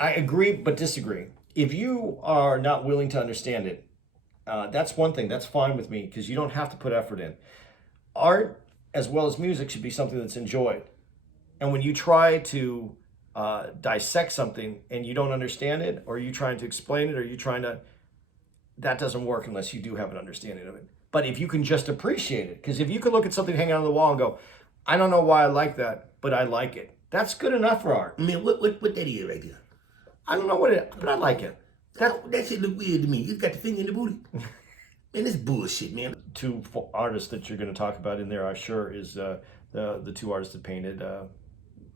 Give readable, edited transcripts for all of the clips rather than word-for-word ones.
I agree, but disagree. If you are not willing to understand it, that's one thing. That's fine with me because you don't have to put effort in. Art, as well as music, should be something that's enjoyed. And when you try to dissect something and you don't understand it, or you trying to explain it, or you trying to, that doesn't work unless you do have an understanding of it. But if you can just appreciate it, because if you can look at something hanging on the wall and go, I don't know why I like that, but I like it. That's good enough for art. I mean, what that is right there? I don't know what it, but I like it. That shit look weird to me. You got the finger in the booty. Man, this bullshit, man. Two artists that you're going to talk about in there, I'm sure, is the two artists that painted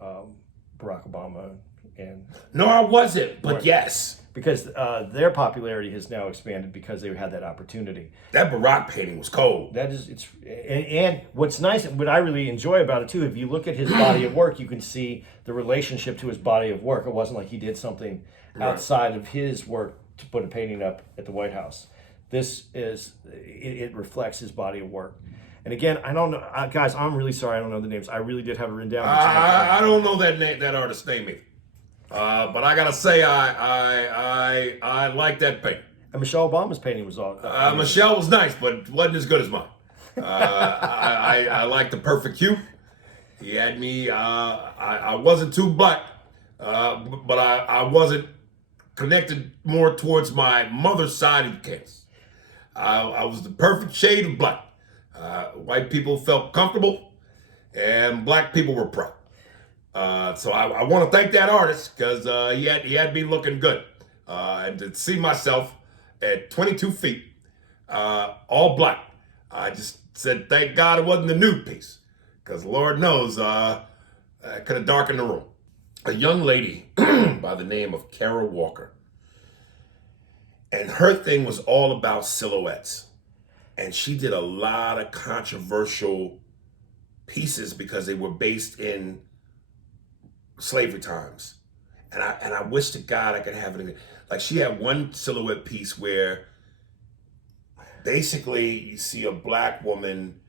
Barack Obama and. No, I wasn't, but yes. Because their popularity has now expanded because they had that opportunity. That Barack painting was cold. That is, and what's nice, what I really enjoy about it too, if you look at his body of work, you can see the relationship to his body of work. It wasn't like he did something outside of his work to put a painting up at the White House. This is, it reflects his body of work. And again, I don't know, guys, I'm really sorry I don't know the names. I really did have it written down. I don't know that artist's name either. But I gotta say, I like that painting. And Michelle Obama's painting was all. Michelle was nice, but wasn't as good as mine. I like the perfect hue. He had me. I wasn't too black, but I wasn't connected more towards my mother's side of the case. I was the perfect shade of black. White people felt comfortable, and black people were proud. So I want to thank that artist because he had me looking good. And to see myself at 22 feet, all black, I just said, thank God it wasn't the nude piece, because Lord knows I could have darkened the room. A young lady by the name of Kara Walker, and her thing was all about silhouettes. And she did a lot of controversial pieces because they were based in slavery times. And I wish to God I could have it. Like, she had one silhouette piece where basically you see a black woman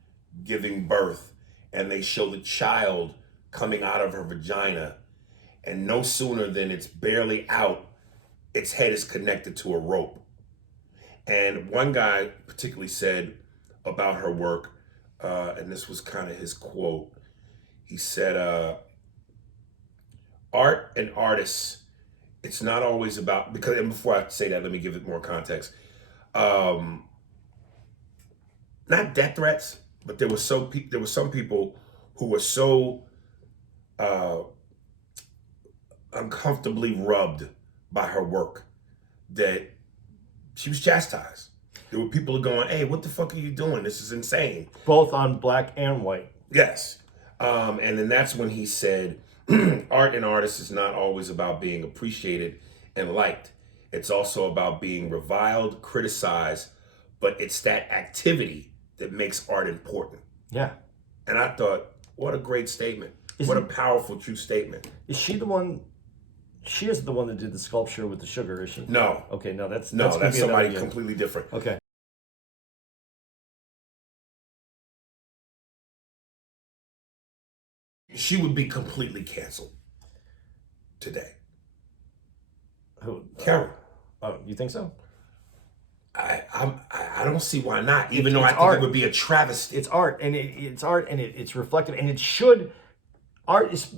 giving birth and they show the child coming out of her vagina, and no sooner than it's barely out, its head is connected to a rope. And one guy particularly said about her work, and this was kind of his quote, he said, art and artists, it's not always about, because, and before I say that, let me give it more context. Not death threats, but there were some people who were so uncomfortably rubbed by her work that she was chastised. There were people going, hey, what the fuck are you doing? This is insane. Both on black and white. Yes. And then that's when he said, art and artists is not always about being appreciated and liked. It's also about being reviled, criticized, but it's that activity that makes art important. Yeah. And I thought, what a great statement. What a powerful, true statement. Is she the one? She is the one that did the sculpture with the sugar, is she? No. Okay, no, that's somebody completely different. Okay. She would be completely canceled today. Who? Kara. Oh, you think so? I don't see why not. Even though I think it would be a travesty. It's art, and it's art, and it's reflective, and it should. Art is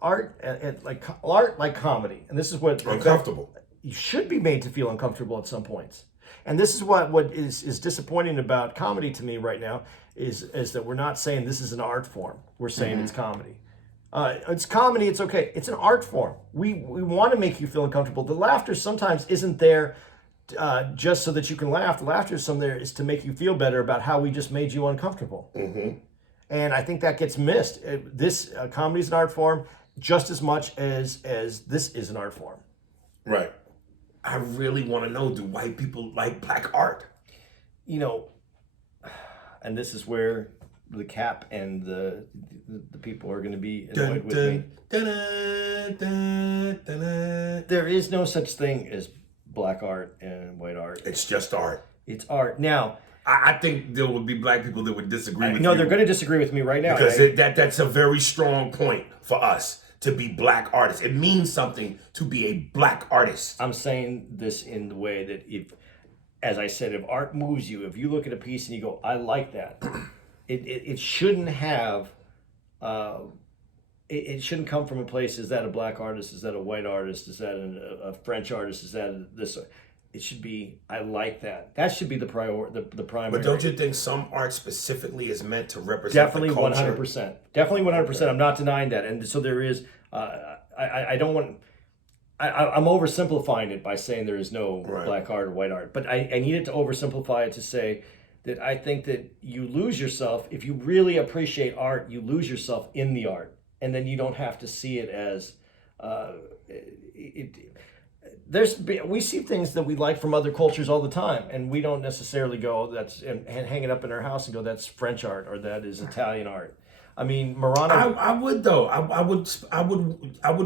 art, like comedy, and this is what uncomfortable. You should be made to feel uncomfortable at some points, and this is what is disappointing about comedy to me right now is that we're not saying this is an art form. We're saying it's comedy. It's comedy. It's okay. It's an art form. We want to make you feel uncomfortable. The laughter sometimes isn't there just so that you can laugh. The laughter is there is to make you feel better about how we just made you uncomfortable. Mm-hmm. And I think that gets missed. This comedy is an art form just as much as this is an art form. Right. I really want to know, do white people like black art? You know, and this is where the cap and the people are going to be annoyed with me. There is no such thing as black art and white art. It's just art. It's art. Now, I think there would be black people that would disagree with you. No, they're going to disagree with me right now. Because that's a very strong point for us to be black artists. It means something to be a black artist. I'm saying this in the way that if, as I said, if art moves you, if you look at a piece and you go, I like that, it shouldn't have, it shouldn't come from a place, is that a black artist? Is that a white artist? Is that a French artist? Is that this? It should be, I like that. That should be the the primary. But don't you think some art specifically is meant to represent Definitely the culture? 100%. Definitely 100%. I'm not denying that. And so there is, I don't want, I'm oversimplifying it by saying there is no black art or white art. But I needed to oversimplify it to say that I think that you lose yourself. If you really appreciate art, you lose yourself in the art. And then you don't have to see it as, we see things that we like from other cultures all the time, and we don't necessarily go that's and hang it up in our house and go that's French art or that is Italian art. I mean, Murano. I would though. I would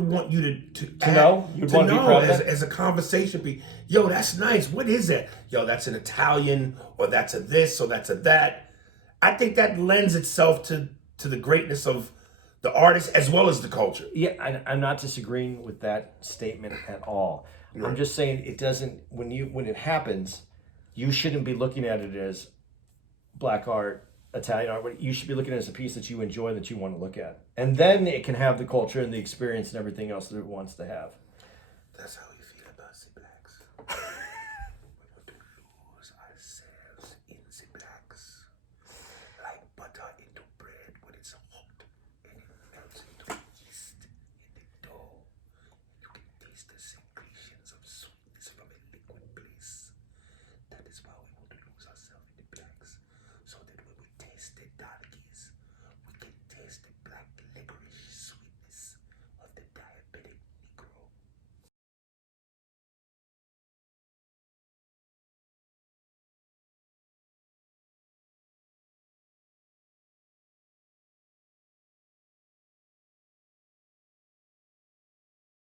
want you to know. You'd want to be proud of that? as a conversation. Be yo, that's nice. What is that? Yo, that's an Italian, or that's a this, or that's a that. I think that lends itself to the greatness of the artist as well as the culture. Yeah, I'm not disagreeing with that statement at all. I'm just saying it doesn't, when it happens, you shouldn't be looking at it as black art, Italian art. You should be looking at it as a piece that you enjoy, that you want to look at. And then it can have the culture and the experience and everything else that it wants to have. That's how we feel about blacks.